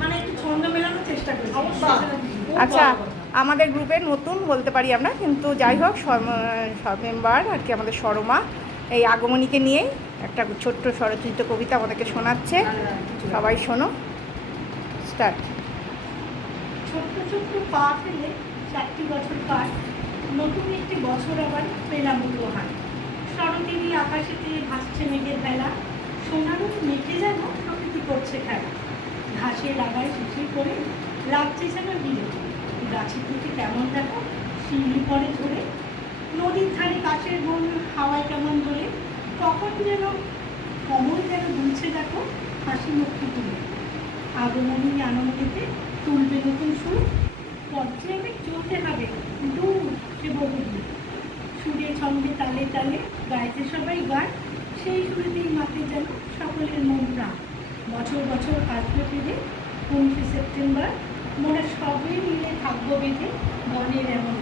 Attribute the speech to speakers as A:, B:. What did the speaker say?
A: মানে একটু ছন্দ মেলানোর চেষ্টা করি
B: আচ্ছা আমাদের গ্রুপে নতুন বলতে পারি আমরা কিন্তু যাই হোক মেম্বার আর কি আমাদের সরমা এই আগমনীকে নিয়েই একটা ছোট্ট স্বরচিত কবিতা আমাদেরকে শোনাচ্ছে। সবাই শোনো। স্টার্ট।
A: ছোট্ট ছোট্ট পা ফেলে চারটি বছর পার নতুন একটি বছর আবার পেলাম উপহার। শরতেরই আকাশেতে ভাসছে ঘাসে লাগায় শিশির করে লাগছে যেন ভিড়ে গাছের দিকে কেমন দেখো? শিউলি পরে ধরে নদীর ধারে গাছের বন হাওয়ায় কেমন দোলে। তখন যেন কমল যেন দুলছে দেখো হাসি মুক্তি তুলে। আগমনী আনন্দীতে তুলবে নতুন সুর। পর্যায়ে চলতে হবে দূর সে বহুদূর। সুরে ছন্দে তালে তালে গাইতে সবাই গায় সেই সুরেতেই মন প্রাণ বছর বছর কাটবে বিধি উনত্রিশ সেপ্টেম্বর মনে সবই মিলে থাকব বিধি বনের এমন